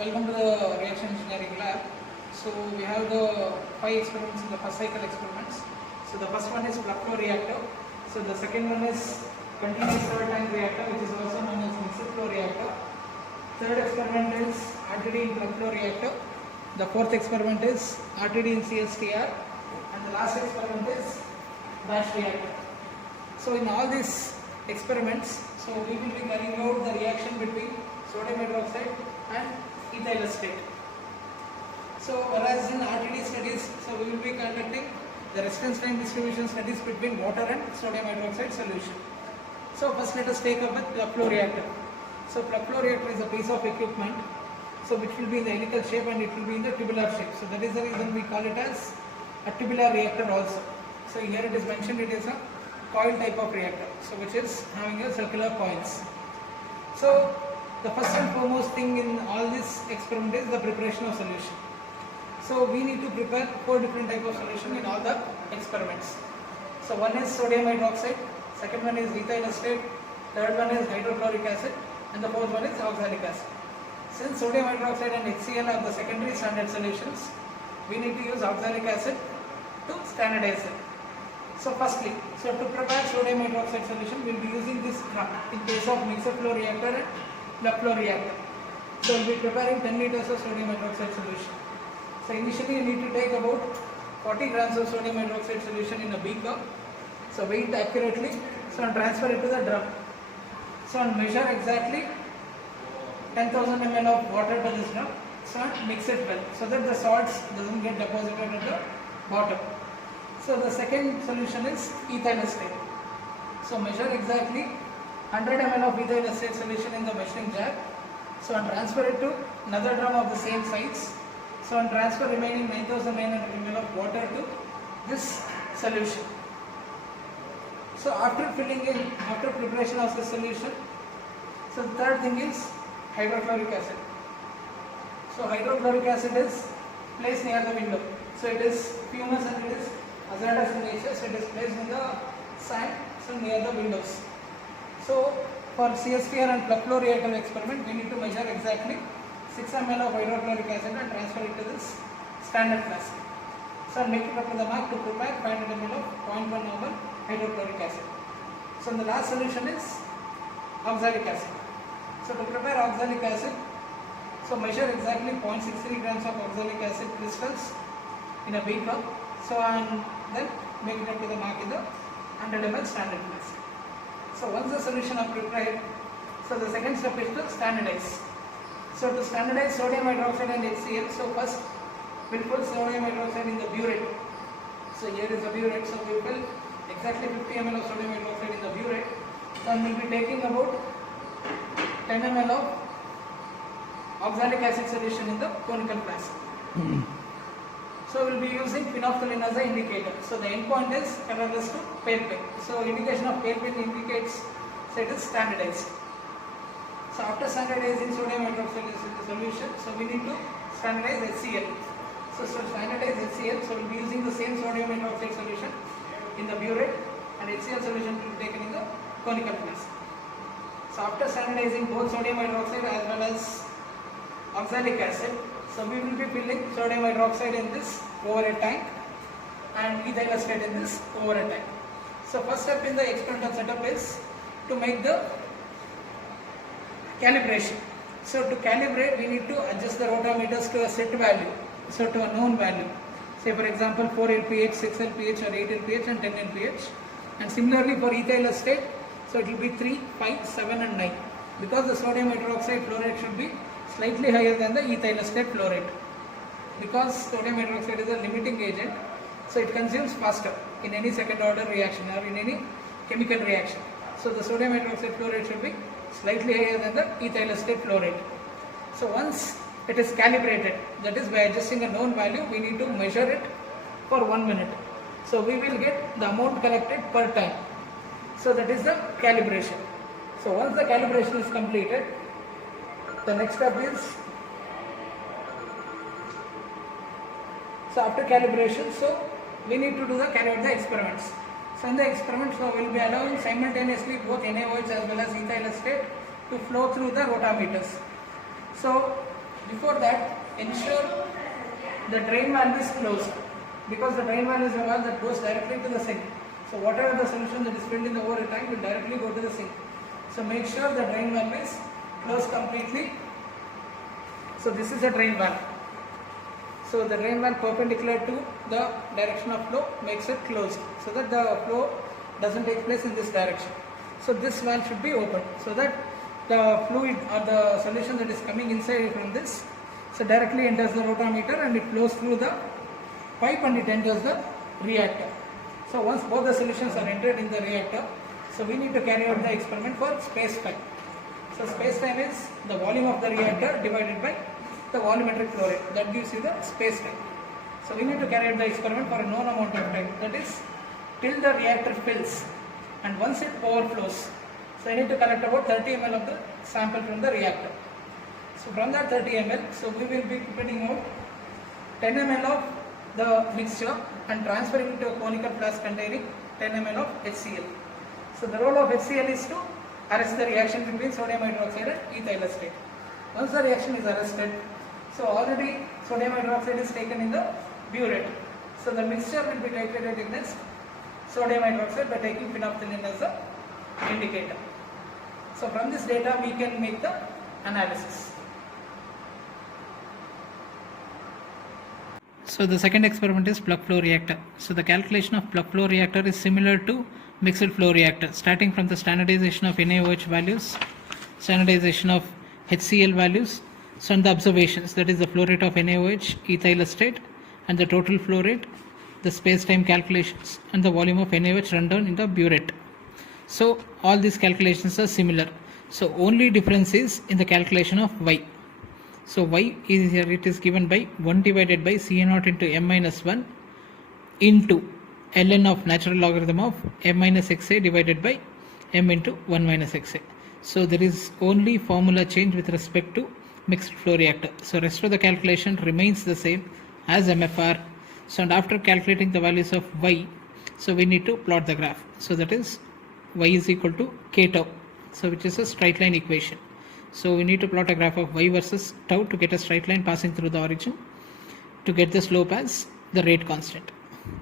Welcome to the reaction engineering lab. So we have the 5 experiments in the first cycle experiments. So the first one is plug flow reactor. So the second one is continuous third tank reactor, which is also known as mixed flow reactor. Third experiment is RTD in plug flow reactor. The fourth experiment is RTD in CSTR, and the last experiment is batch reactor. So in all these experiments, so we will be carrying out the reaction between sodium hydroxide and ethyl acetate. So whereas in RTD studies, so we will be conducting the resistance time distribution studies between water and sodium hydroxide solution. So first let us take up with plug flow reactor. So plug flow reactor is a piece of equipment, so which will be in the helical shape and it will be in the tubular shape. So that is the reason we call it as a tubular reactor also. So here it is mentioned it is a coil type of reactor, so which is having a circular coils. So the first and foremost thing in all this experiment is the preparation of solution. So we need to prepare 4 different type of solution in all the experiments. So one is sodium hydroxide, second one is ethyl acetate, third one is hydrochloric acid, and the fourth one is oxalic acid. Since sodium hydroxide and HCl are the secondary standard solutions, we need to use oxalic acid to standardize it. So firstly, so to prepare sodium hydroxide solution, we will be using this drum in case of mixed flow reactor and plug flow reactor. So we will be preparing 10 liters of sodium hydroxide solution. So initially you need to take about 40 grams of sodium hydroxide solution in a beaker. So weigh it accurately, so and transfer it to the drum. So and measure exactly 10,000 ml of water to this drum. So and mix it well, so that the salts doesn't get deposited at the bottom. So the second solution is ethyl acetate. So measure exactly 100 ml of ethyl acetate solution in the measuring jar. So and transfer it to another drum of the same size. So and transfer remaining 9,900 ml of water to this solution. So after filling in, after preparation of the solution, so the third thing is hydrochloric acid. So hydrochloric acid is placed near the window. So it is fumous and it is hazardous in nature, so it is placed in the sand, so near the windows. So for CSTR and plug flow reactor experiment, we need to measure exactly 6 ml of hydrochloric acid and transfer it to this standard flask. So make it up to the mark to prepare 500 ml of 0.1 normal hydrochloric acid. So the last solution is oxalic acid. So to prepare oxalic acid, so measure exactly 0.63 grams of oxalic acid crystals in a beaker. So and then make it up to the mark in the 100 ml standard flask. So once the solution are prepared, so the second step is to standardize. So to standardize sodium hydroxide and HCl, so first we'll put sodium hydroxide in the burette. So here is the burette, so we will fill exactly 50 ml of sodium hydroxide in the burette. So we'll be taking about 10 ml of oxalic acid solution in the conical flask. So we will be using phenolphthalein as an indicator. So the end point is colorless to pale pink. So indication of pale pink indicates so it is standardized. So after standardizing sodium hydroxide solution, so we need to standardize HCl. So to standardize HCl, so we will be using the same sodium hydroxide solution in the burette, and HCl solution will be taken in the conical flask. So after standardizing both sodium hydroxide as well as oxalic acid, so we will be filling sodium hydroxide in this overhead tank and ethyl acetate in this overhead tank. So first step in the experimental setup is to make the calibration. So to calibrate, we need to adjust the rotameters to a set value, so to a known value. Say for example 4 LPH, 6 LPH or 8 LPH and 10 LPH. And similarly for ethyl acetate, so it will be 3, 5, 7 and 9. Because the sodium hydroxide flow rate should be slightly higher than the ethyl acetate flow rate. Because sodium hydroxide is a limiting agent, so it consumes faster in any second order reaction or in any chemical reaction. So the sodium hydroxide flow rate should be slightly higher than the ethyl acetate flow rate. So once it is calibrated, that is by adjusting a known value, we need to measure it for 1 minute. So we will get the amount collected per time. So that is the calibration. So once the calibration is completed, the next step is, so after calibration, so we need to carry out the experiments. So in the experiment, so we will be allowing simultaneously both NaOH as well as ethyl acetate to flow through the rotameters. So Before that, ensure the drain valve is closed, because the drain valve is the one that goes directly to the sink. So whatever the solution that is filled in the over tank will directly go to the sink. So make sure the drain valve is closed completely. So this is the drain valve. So the drain valve perpendicular to the direction of flow makes it closed, so that the flow doesn't take place in this direction. So this valve should be open, so that the fluid or the solution that is coming inside from this, so directly enters the rotameter and it flows through the pipe and it enters the reactor. So once both the solutions are entered in the reactor, so we need to carry out the experiment for space time. So space time is the volume of the reactor divided by the volumetric flow rate, that gives you the space time. So we need to carry out the experiment for a known amount of time, that is till the reactor fills, and once it overflows, so I need to collect about 30 ml of the sample from the reactor. So from that 30 ml, so we will be putting out 10 ml of the mixture and transferring it to a conical flask containing 10 ml of HCl. So the role of HCl is to arrest the reaction between sodium hydroxide and ethyl acetate. Once the reaction is arrested, so already sodium hydroxide is taken in the burette. So the mixture will be titrated against sodium hydroxide by taking phenolphthalein as the indicator. So from this data we can make the analysis. So the second experiment is plug flow reactor. So the calculation of plug flow reactor is similar to mixed flow reactor, starting from the standardization of NaOH values, standardization of HCl values, so and the observations, that is the flow rate of NaOH, ethyl acetate, and the total flow rate, the space-time calculations, and the volume of NaOH run down in the burette. So all these calculations are similar. So only difference is in the calculation of Y. So Y is here, it is given by 1 divided by Ca0 into m minus 1 into ln of natural logarithm of m minus xa divided by m into 1 minus xa. So there is only formula change with respect to mixed flow reactor. So rest of the calculation remains the same as MFR. So and after calculating the values of Y, so we need to plot the graph. So that is Y is equal to k tau, so which is a straight line equation. So we need to plot a graph of Y versus tau to get a straight line passing through the origin to get the slope as the rate constant.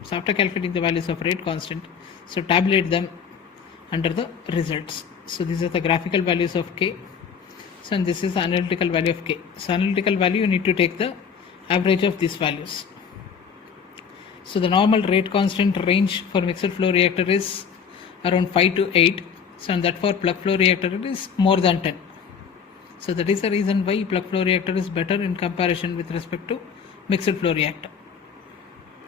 So after calculating the values of rate constant, so tabulate them under the results. So these are the graphical values of k. So and this is the analytical value of k. So analytical value, you need to take the average of these values. So the normal rate constant range for mixed flow reactor is around 5 to 8. So and that for plug flow reactor it is more than 10. So that is the reason why plug flow reactor is better in comparison with respect to mixed flow reactor.